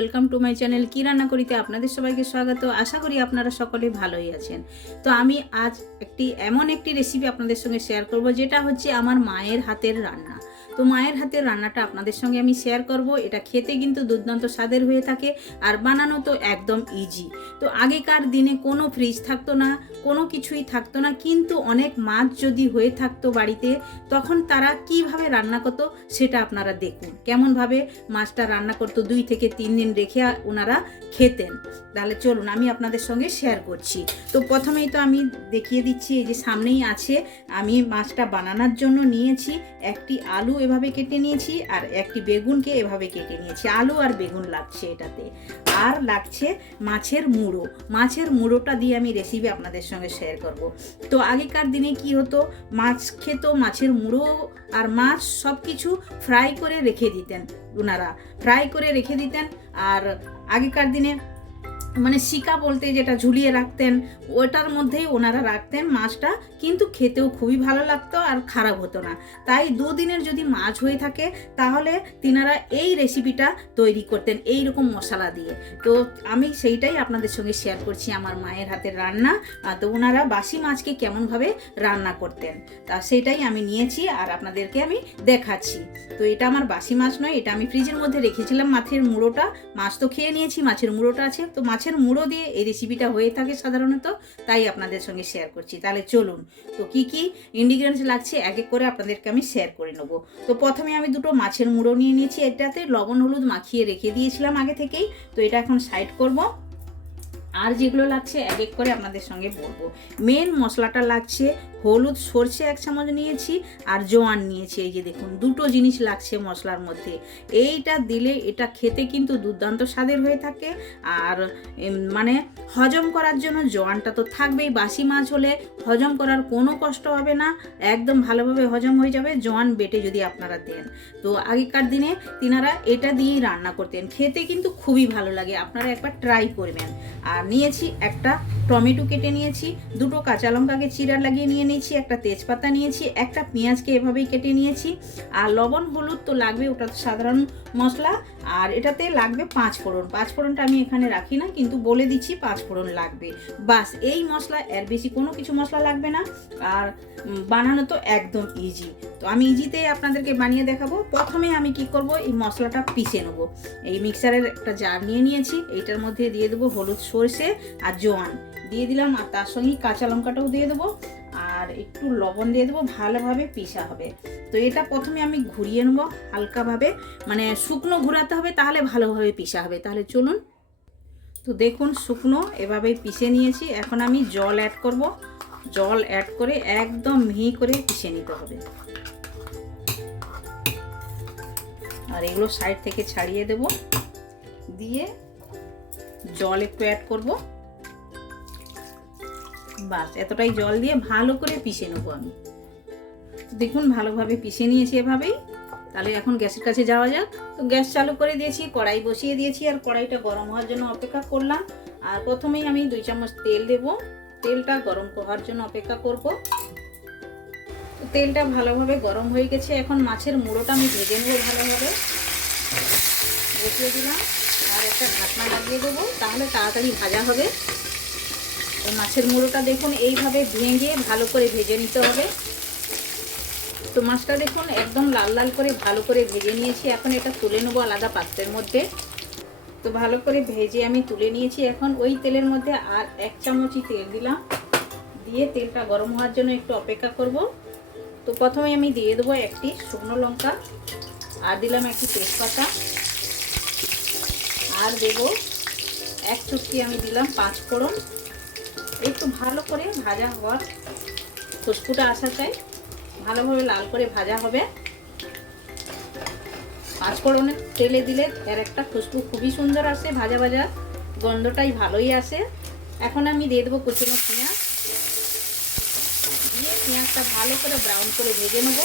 Welcome to my channel কী রান্না করিতে আপনাদের সবাইকে স্বাগত। আশা করি আপনারা সকলে ভালোই আছেন। তো আমি আজ একটি এমন একটি রেসিপি আপনাদের সঙ্গে শেয়ার করব, যেটা হচ্ছে আমার মায়ের হাতের রান্না। তো মায়ের হাতের রান্নাটা আপনাদের সঙ্গে আমি শেয়ার করব। এটা খেতে কিন্তু দুর্দান্ত স্বাদের হয়ে থাকে আর বানানো তো একদম ইজি তো আগেকার দিনে কোনো ফ্রিজ থাকতো না, কোনো কিছুই থাকতো না, কিন্তু অনেক মাছ যদি হয়ে থাকতো বাড়িতে, তখন তারা কীভাবে রান্না করতো সেটা আপনারা দেখুন। কেমনভাবে মাছটা রান্না করতো দুই থেকে তিন দিন রেখে ওনারা খেতেন। তাহলে চলুন আমি আপনাদের সঙ্গে শেয়ার করছি। তো প্রথমেই তো আমি দেখিয়ে দিচ্ছি, এই যে সামনেই আছে, আমি মাছটা বানানোর জন্য নিয়েছি একটি আলু এভাবে কেটে নিয়েছি আর একটি বেগুনকে এভাবে কেটে নিয়েছি। আলু আর বেগুন লাগছে এটাতে। আর লাগছে মাছের মুড়ো। মাছের মুড়োটা দিয়ে আমি রেসিপি আপনাদের সঙ্গে শেয়ার করব। তো আগেকার দিনে কি হতো? মাছ খেত, মাছের মুড়ো আর মাছ সব কিছু ফ্রাই করে রেখে দিতেন ওনারা ফ্রাই করে রেখে দিতেন। আর আগেকার দিনে মানে শিকা বলতে যেটা ঝুলিয়ে রাখতেন, ওটার মধ্যেই ওনারা রাখতেন মাছটা, কিন্তু খেতেও খুবই ভালো লাগতো আর খারাপ হতো না। তাই দুদিনের যদি মাছ হয়ে থাকে, তাহলে তিনারা এই রেসিপিটা তৈরি করতেন এই রকম মশলা দিয়ে। তো আমি সেইটাই আপনাদের সঙ্গে শেয়ার করছি আমার মায়ের হাতের রান্না তো ওনারা বাসি মাছকে কেমনভাবে রান্না করতেন, তা সেটাই আমি নিয়েছি আর আপনাদেরকে আমি দেখাচ্ছি। তো এটা আমার বাসি মাছ নয়, এটা আমি ফ্রিজের মধ্যে রেখেছিলাম মাছের মুড়োটা, মাছ তো খেয়ে নিয়েছি, মাছের মুড়োটা আছে, তো মাছের মুড়ো দিয়ে এই রেসিপিটা হয়ে থাকে সাধারণত, তাই আপনাদের সঙ্গে শেয়ার করছি। তাহলে চলুন, তো কি কি ইনগ্রিডিয়েন্টস লাগছে, এক এক করে আপনাদেরকে আমি শেয়ার করে নেব। তো প্রথমে আমি দুটো মাছের মুড়ো নিয়ে নিয়েছি এটাতে লবণ হলুদ মাখিয়ে রেখে দিয়েছিলাম আগে থেকেই, তো এটা এখন সাইড করব। আর যেগুলো লাগছে, এক এক করে আপনাদের সঙ্গে বলব। মেন মশলাটা লাগছে হলুদ সর্ষে এক চামচ নিয়েছি আর জোয়ান নিয়েছি। এই যে দেখুন, দুটো জিনিস লাগছে মশলার মধ্যে। এইটা দিলে এটা খেতে কিন্তু দুর্দান্ত স্বাদের হয়ে থাকে। আর মানে হজম করার জন্য জোয়ানটা তো থাকবেই। বাসি মাছ হলে হজম করার কোনো কষ্ট হবে না। একদম ভালোভাবে হজম হয়ে যাবে জোয়ান বেটে যদি আপনারা দেন। তো আগেকার দিনে তিনারা এটা দিয়েই রান্না করতেন। খেতে কিন্তু খুবই ভালো লাগে। আপনারা একবার ট্রাই করবেন। আর নিয়েছি একটা টমেটো কেটে নিয়েছি, দুটো কাঁচা লঙ্কাকে চিরা লাগিয়ে নিয়ে নিয়েছি, একটা তেজপাতা নিয়েছি, একটা পেঁয়াজকে এভাবেই কেটে নিয়েছি। আর লবণ, হলুদ তো লাগবে, ওটা তো সাধারণ মশলা। আর এটাতে লাগবে পাঁচ ফোড়ন। পাঁচ ফোড়নটা আমি এখানে রাখি না, কিন্তু বলে দিচ্ছি পাঁচ ফোড়ন লাগবে। বাস, এই মশলা, এর বেশি কোনো কিছু মশলা লাগবে না। আর বানানো তো একদম ইজি তো আমি ইজিতে আপনাদেরকে বানিয়ে দেখাবো। প্রথমে আমি কি করব, এই মশলাটা পিষে নেব। এই মিক্সারের একটা জার নিয়ে নিয়েছি। এইটার মধ্যে দিয়ে দেবো হলুদ সর্ষে আর জোয়ান। দিয়ে দিলাম, আর তার সঙ্গেই কাঁচা লঙ্কাটাও দিয়ে দেবো। আর একটু লবণ দিয়ে দেবো, ভালোভাবে পিষা হবে। তো এটা প্রথমে আমি ঘুরিয়ে নেব হালকাভাবে। মানে শুকনো ঘোরাতে হবে তাহলে ভালোভাবে পিষা হবে। তাহলে চলুন। তো দেখুন শুকনো, এভাবেই পিষে নিয়েছি। এখন আমি জল অ্যাড করব। জল অ্যাড করে একদম মিহি করে পিষে নিতে হবে। আর এগুলো সাইড থেকে ছাড়িয়ে দেব। দিয়ে জল একটু অ্যাড করব। বাস, এতটাই জল দিয়ে ভালো করে পিষে নেব আমি। দেখুন, ভালোভাবে পিষে নিয়েছি এভাবেই। তাহলে এখন গ্যাসের কাছে যাওয়া যাক। তো গ্যাস চালু করে দিয়েছি, কড়াই বসিয়ে দিয়েছি, আর কড়াইটা গরম হওয়ার জন্য অপেক্ষা করলাম। আর প্রথমেই আমি দুই চামচ তেল দেব। তেলটা গরম হওয়ার জন্য অপেক্ষা করব। তো তেলটা ভালোভাবে গরম হয়ে গেছে। এখন মাছের মুড়োটা আমি ভেজে নেব ভালোভাবে। বসিয়ে দিলাম। আর একটা ঢাকনা লাগিয়ে দেবো। তাহলে তাড়াতাড়ি ভাজা হবে। তো মাছের মুড়োটা দেখুন, এইভাবে ভেঙে ভালো করে ভেজে নিতে হবে। তো মাছটা দেখুন, একদম লাল লাল করে ভালো করে ভেজে নিয়েছি। এখন এটা তুলে নেব আলাদা পাত্রের মধ্যে। তো ভালো করে ভেজে আমি তুলে নিয়েছি। এখন ওই তেলের মধ্যে আর এক চামচই তেল দিলাম। দিয়ে তেলটা গরম হওয়ার জন্য একটু অপেক্ষা করব। তো প্রথমে আমি দিয়ে দেবো একটি শুকনো লঙ্কা। আর দিলাম একটি তেজপাতা। আর দেব এক চুটকি আমি দিলাম পাঁচ ফোড়ন একটু ভালো করে ভাজা হওয়ার খুশবুটা আসা চাই। ভালোভাবে লাল করে ভাজা হবে। পাঁচফোড়নের তেলে দিলে এর একটা খুশবু খুবই সুন্দর আসে, ভাজা ভাজা গন্ধটাই ভালোই আসে। এখন আমি দিয়ে দেবো কুচনো পেঁয়াজ। দিয়ে পেঁয়াজটা ভালো করে ব্রাউন করে ভেজে নেব।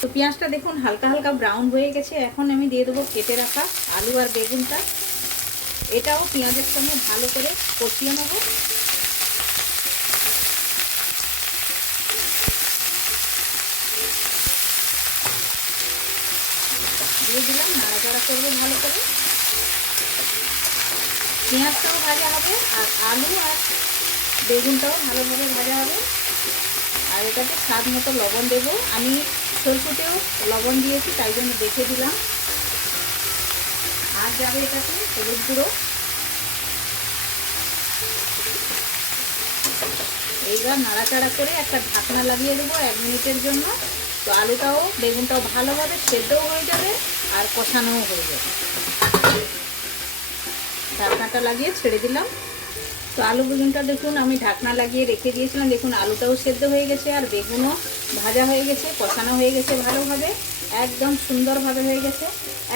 তো পেঁয়াজটা দেখুন হালকা হালকা ব্রাউন হয়ে গেছে। এখন আমি দিয়ে দেবো কেটে রাখা আলু আর বেগুনটা। এটাও পেঁয়াজের সঙ্গে ভালো করে কষিয়ে নেব। দিয়ে দিলাম, নাড়াচাড়া করব ভালো করে। পেঁয়াজটাও ভাজা হবে আর আলু আর বেগুনটাও ভালোভাবে ভাজা হবে। আর এটাতে স্বাদ মতো লবণ দেবো। আমি সরষেতেও লবণ দিয়েছি, তাই জন্য দেখে দিলাম। আর যাবে এটাতে হলুদ গুঁড়ো। এইবার নাড়াচাড়া করে একটা ঢাকনা লাগিয়ে দেবো এক মিনিটের জন্য। তো আলুটাও, বেগুনটাও ভালোভাবে সেদ্ধও হয়ে যাবে আর কষানোও হয়ে যাবে। ঢাকনাটা লাগিয়ে ছেড়ে দিলাম। তো আলু বেগুনটা দেখুন, আমি ঢাকনা লাগিয়ে রেখে দিয়েছিলাম। দেখুন, আলুটাও সেদ্ধ হয়ে গেছে আর বেগুনও ভাজা হয়ে গেছে, কষানো হয়ে গেছে ভালোভাবে, একদম সুন্দরভাবে হয়ে গেছে।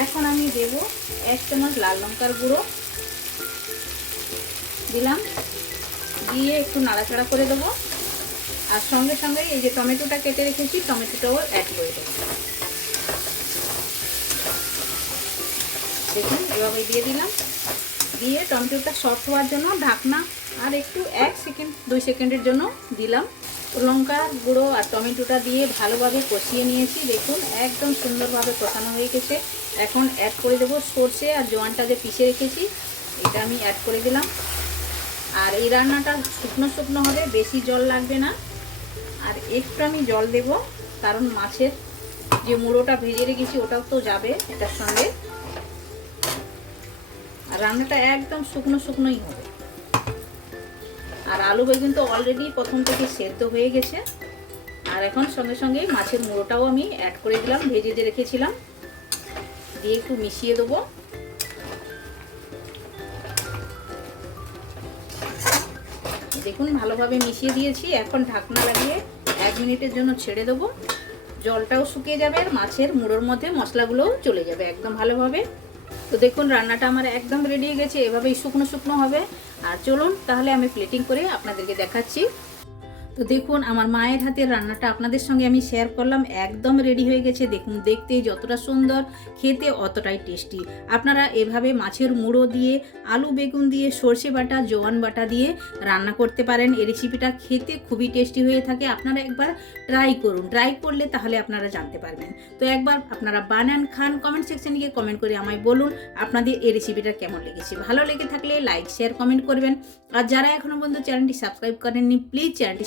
এখন আমি দেব এক চামচ লাল লঙ্কার গুঁড়ো। দিলাম, দিয়ে একটু নাড়াচাড়া করে দেবো। আর সঙ্গে সঙ্গে এই যে টমেটোটা কেটে রেখেছি, টমেটোটাও অ্যাড করে দেবো। দেখুন এভাবে দিয়ে দিলাম। দিয়ে টমেটোটা সফট হওয়ার জন্য ঢাকনা আর একটু এক সেকেন্ড দুই সেকেন্ডের জন্য দিলাম। লঙ্কা গুঁড়ো আর টমেটোটা দিয়ে ভালোভাবে কষিয়ে নিয়েছি। দেখুন, একদম সুন্দরভাবে কষানো হয়ে গেছে। এখন অ্যাড করে দেবো সর্ষে আর জোয়ানটা যে পিষে রেখেছি, এটা আমি অ্যাড করে দিলাম। আর এই রান্নাটা শুকনো শুকনো হবে, বেশি জল লাগবে না। আর একটু আমি জল দেব, কারণ মাছের যে মুড়োটা ভেজে রেখেছি, ওটাও তো যাবে এটার সঙ্গে। আর রান্নাটা একদম শুকনো শুকনোই হবে। আর আলু বেগুন তো অলরেডি প্রথম থেকে সেদ্ধ হয়ে গেছে। আর এখন সঙ্গে সঙ্গে মাছের মুড়োটাও আমি অ্যাড করে দিলাম, ভেজে যে রেখেছিলাম। দিয়ে একটু মিশিয়ে দেবো। দেখুন, ভালোভাবে মিশিয়ে দিয়েছি। এখন ঢাকনা লাগিয়ে এক মিনিটের জন্য ছেড়ে দেবো। জলটাও শুকিয়ে যাবে আর মাছের মুড়োর মধ্যে মশলাগুলোও চলে যাবে একদম ভালোভাবে। তো দেখুন, রান্নাটা আমার একদম রেডি হয়ে গেছে। এভাবেই শুকনো শুকনো হবে। আর চলুন, তাহলে আমি প্লেটিং করে আপনাদেরকে দেখাচ্ছি। তো দেখুন, আমার মায়ের হাতের রান্নাটা আপনাদের সঙ্গে আমি শেয়ার করলাম। একদম রেডি হয়ে গেছে। দেখুন দেখতে যতটা সুন্দর, খেতে অতটাই টেস্টি আপনারা এভাবে মাছের মুড়ো দিয়ে, আলু বেগুন দিয়ে, সর্ষে বাটা, জোয়ান বাটা দিয়ে রান্না করতে পারেন। এই রেসিপিটা খেতে খুবই টেস্টি হয়ে থাকে। আপনারা একবার ট্রাই করুন। ট্রাই করলে তাহলে আপনারা জানতে পারবেন। তো একবার আপনারা বানান, খান কমেন্ট সেকশনে গিয়ে কমেন্ট করে আমায় বলুন আপনাদের এই রেসিপিটা কেমন লেগেছে। ভালো লেগে থাকলে লাইক শেয়ার কমেন্ট করবেন। আর যারা এখনও পর্যন্ত চ্যানেলটি সাবস্ক্রাইব করেননি প্লিজ চ্যানেলটি